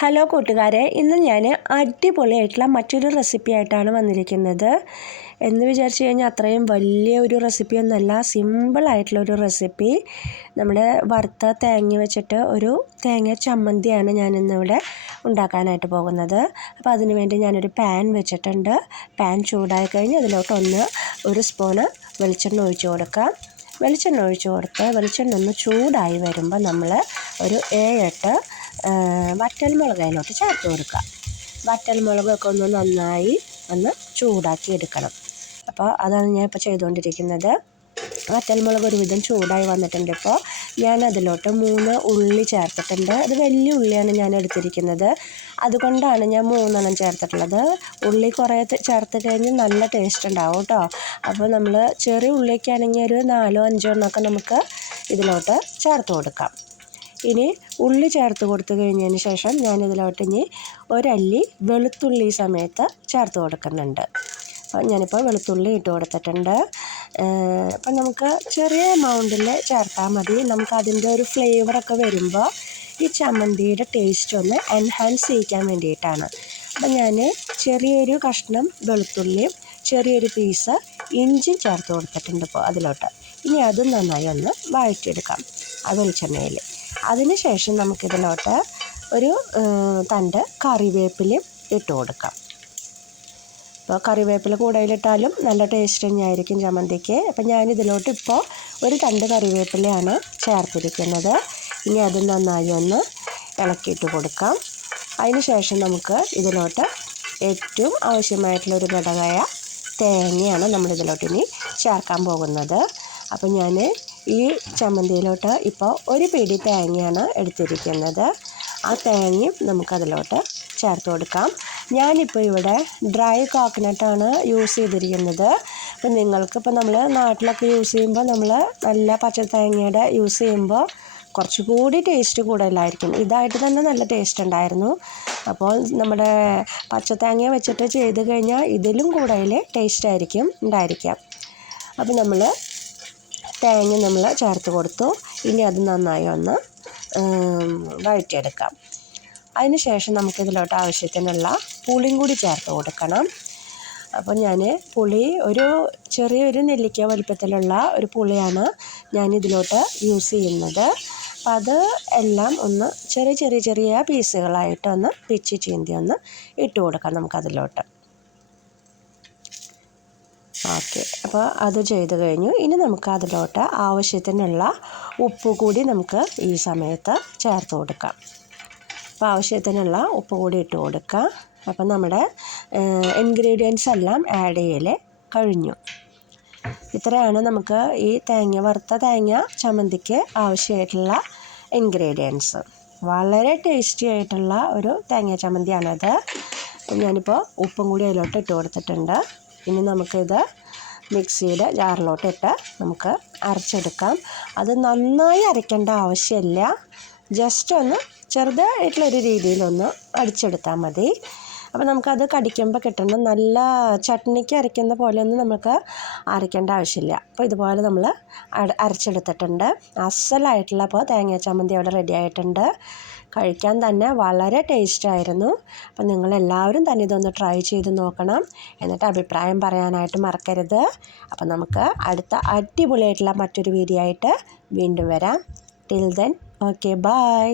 Hello കൂട്ടുകാരെ, ഇന്ന് ഞാൻ അടിപൊളിയായിട്ടുള്ള മറ്റൊരു റെസിപ്പി ആയിട്ടാണ് വന്നിരിക്കുന്നത്. എന്ന് വിചാരിച്ചു കഴിഞ്ഞാൽ അത്രയും വലിയൊരു റെസിപ്പിയൊന്നുമല്ല, സിമ്പിളായിട്ടുള്ളൊരു റെസിപ്പി. നമ്മുടെ വറുത്ത തേങ്ങ വെച്ചിട്ട് ഒരു തേങ്ങ ചമ്മന്തിയാണ് ഞാനിന്നിവിടെ ഉണ്ടാക്കാനായിട്ട് പോകുന്നത്. അപ്പോൾ അതിന് വേണ്ടി ഞാനൊരു പാൻ വെച്ചിട്ടുണ്ട്. പാൻ ചൂടായി കഴിഞ്ഞ് അതിലോട്ട് ഒരു സ്പൂണ് വെളിച്ചെണ്ണ ഒഴിച്ച് കൊടുക്കാം. വെളിച്ചെണ്ണ ഒഴിച്ച് കൊടുത്ത് വെളിച്ചെണ്ണ ഒന്ന് ചൂടായി വരുമ്പോൾ നമ്മൾ ഒരു 7-8 വറ്റൽമുളക് അതിലോട്ട് ചേർത്ത് കൊടുക്കുക. വറ്റൽമുളകൊക്കെ നന്നായി ചൂടാക്കി എടുക്കണം. അപ്പോൾ അതാണ് ഞാൻ ഇപ്പോൾ ചെയ്തുകൊണ്ടിരിക്കുന്നത്. വറ്റൽമുളക് ഒരുവിധം ചൂടായി വന്നിട്ടുണ്ട്. ഇപ്പോൾ ഞാൻ അതിലോട്ട് 3 ഉള്ളി ചേർത്തിട്ടുണ്ട്. അത് വലിയ ഉള്ളിയാണ് ഞാൻ എടുത്തിരിക്കുന്നത്, അതുകൊണ്ടാണ് ഞാൻ 3 ചേർത്തിട്ടുള്ളത്. ഉള്ളി കുറേ ചേർത്ത് കഴിഞ്ഞ് നല്ല ടേസ്റ്റ് ഉണ്ടാവും കേട്ടോ. അപ്പോൾ നമ്മൾ ചെറിയ ഉള്ളിയൊക്കെ ആണെങ്കിൽ ഒരു 4-5 നമുക്ക് ഇതിലോട്ട് ചേർത്ത് കൊടുക്കാം. ഇനി ഉള്ളി ചേർത്ത് കൊടുത്തു കഴിഞ്ഞതിന് ശേഷം ഞാനിതിലോട്ട് ഇനി ഒരല്ലി വെളുത്തുള്ളി സമയത്ത് ചേർത്ത് കൊടുക്കുന്നുണ്ട്. അപ്പോൾ ഞാനിപ്പോൾ വെളുത്തുള്ളി ഇട്ട് കൊടുത്തിട്ടുണ്ട്. അപ്പം നമുക്ക് ചെറിയ എമൗണ്ടിൽ ചേർത്താൽ മതി. നമുക്കതിൻ്റെ ഒരു ഫ്ലേവറൊക്കെ വരുമ്പോൾ ഈ ചമ്മന്തിയുടെ ടേസ്റ്റ് ഒന്ന് എൻഹാൻസ് ചെയ്യിക്കാൻ വേണ്ടിയിട്ടാണ്. അപ്പം ഞാൻ ചെറിയൊരു കഷ്ണം വെളുത്തുള്ളിയും ചെറിയൊരു പീസ് ഇഞ്ചിയും ചേർത്ത് കൊടുത്തിട്ടുണ്ട്. ഇപ്പോൾ അതിലോട്ട് ഇനി അതും നന്നായി വഴറ്റിയെടുക്കാം ആ വെളിച്ചെണ്ണയിൽ. അതിനുശേഷം നമുക്കിതിലോട്ട് ഒരു തണ്ട് കറിവേപ്പിലയും ഇട്ട് കൊടുക്കാം. അപ്പോൾ കറിവേപ്പില കൂടുതലിട്ടാലും നല്ല ടേസ്റ്റ് തന്നെയായിരിക്കും ചമ്മന്തിക്ക്. അപ്പം ഞാനിതിലോട്ട് ഇപ്പോൾ ഒരു തണ്ട് കറിവേപ്പിലയാണ് ചേർത്തിരിക്കുന്നത്. ഇനി അത് നന്നായി ഇളക്കിയിട്ട് കൊടുക്കാം. അതിന് ശേഷം നമുക്ക് ഇതിലോട്ട് ഏറ്റവും ആവശ്യമായിട്ടുള്ളൊരു ഘടകമായ തേങ്ങയാണ് നമ്മളിതിലോട്ട് ഇനി ചേർക്കാൻ പോകുന്നത്. അപ്പോൾ ഞാൻ ഈ ചമ്മന്തിയിലോട്ട് ഇപ്പോൾ ഒരു പിടി തേങ്ങയാണ് എടുത്തിരിക്കുന്നത്. ആ തേങ്ങയും നമുക്കതിലോട്ട് ചേർത്ത് കൊടുക്കാം. ഞാനിപ്പോൾ ഇവിടെ ഡ്രൈ കോക്കനട്ടാണ് യൂസ് ചെയ്തിരിക്കുന്നത്. അപ്പോൾ നിങ്ങൾക്കിപ്പോൾ നമ്മൾ നാട്ടിലൊക്കെ യൂസ് ചെയ്യുമ്പോൾ നമ്മൾ നല്ല പച്ച തേങ്ങയുടെ യൂസ് ചെയ്യുമ്പോൾ കുറച്ചുകൂടി ടേസ്റ്റ് കൂടുതലായിരിക്കും. ഇതായിട്ട് തന്നെ നല്ല ടേസ്റ്റ് ഉണ്ടായിരുന്നു. അപ്പോൾ നമ്മുടെ പച്ചത്തേങ്ങ വെച്ചിട്ട് ചെയ്ത് കഴിഞ്ഞാൽ ഇതിലും കൂടുതൽ ടേസ്റ്റ് ആയിരിക്കും ഉണ്ടായിരിക്കാം. അപ്പോൾ നമ്മൾ തേങ്ങ ചേർത്ത് കൊടുത്തു. ഇനി അത് നന്നായി വഴറ്റിയെടുക്കാം. അതിന് ശേഷം നമുക്കിതിലോട്ട് ആവശ്യത്തിനുള്ള പുളിയും കൂടി ചേർത്ത് കൊടുക്കണം. അപ്പോൾ ഞാൻ പുളി ഒരു ചെറിയൊരു നെല്ലിക്ക വലിപ്പത്തിലുള്ള ഒരു പുളിയാണ് ഞാനിതിലോട്ട് യൂസ് ചെയ്യുന്നത്. അപ്പം അത് എല്ലാം ചെറിയ പീസുകളായിട്ട് പിച്ചി ചീന്തി ഇട്ട് കൊടുക്കാം നമുക്കതിലോട്ട്. ഓക്കെ, അപ്പോൾ അത് ചെയ്ത് കഴിഞ്ഞു. ഇനി നമുക്ക് അതിലോട്ട് ആവശ്യത്തിനുള്ള ഉപ്പ് കൂടി നമുക്ക് ഈ സമയത്ത് ചേർത്ത് കൊടുക്കാം. അപ്പോൾ ആവശ്യത്തിനുള്ള ഉപ്പ് കൂടി ഇട്ട് കൊടുക്കുക. അപ്പം നമ്മുടെ ഇൻഗ്രീഡിയൻസ് എല്ലാം ആഡ് ചെയ്യൽ കഴിഞ്ഞു. ഇത്രയാണ് നമുക്ക് ഈ വറുത്ത തേങ്ങ ചമ്മന്തിക്ക് ആവശ്യമായിട്ടുള്ള ഇൻഗ്രീഡിയൻസ്. വളരെ ടേസ്റ്റി ആയിട്ടുള്ള ഒരു തേങ്ങ ചമ്മന്തിയാണത്. ഞാനിപ്പോൾ ഉപ്പും കൂടി അതിലോട്ട് ഇട്ട് കൊടുത്തിട്ടുണ്ട്. ഇനി നമുക്കിത് മിക്സിയുടെ ജാറിലോട്ടിട്ട് നമുക്ക് അരച്ചെടുക്കാം. അത് നന്നായി അരയ്ക്കേണ്ട ആവശ്യമില്ല, ജസ്റ്റ് ചെറുതായിട്ടുള്ളൊരു രീതിയിൽ അടിച്ചെടുത്താൽ മതി. അപ്പോൾ നമുക്കത് കടിക്കുമ്പോൾ കിട്ടുന്ന നല്ല ചട്നിക്ക് അരയ്ക്കുന്ന പോലെ നമുക്ക് അരയ്ക്കേണ്ട ആവശ്യമില്ല. അപ്പോൾ ഇതുപോലെ നമ്മൾ അരച്ചെടുത്തിട്ടുണ്ട്. അസലായിട്ടുള്ള അപ്പോൾ തേങ്ങ ചമ്മന്തി അവിടെ റെഡി ആയിട്ടുണ്ട്. കഴിക്കാൻ തന്നെ വളരെ ടേസ്റ്റായിരുന്നു. അപ്പം നിങ്ങളെല്ലാവരും തന്നെ ഇതൊന്ന് ട്രൈ ചെയ്ത് നോക്കണം. എന്നിട്ട് അഭിപ്രായം പറയാനായിട്ട് മറക്കരുത്. അപ്പം നമുക്ക് അടുത്ത അടിപൊളിയായിട്ടുള്ള മറ്റൊരു വീഡിയോ ആയിട്ട് വീണ്ടും വരാം. Till then, okay, by.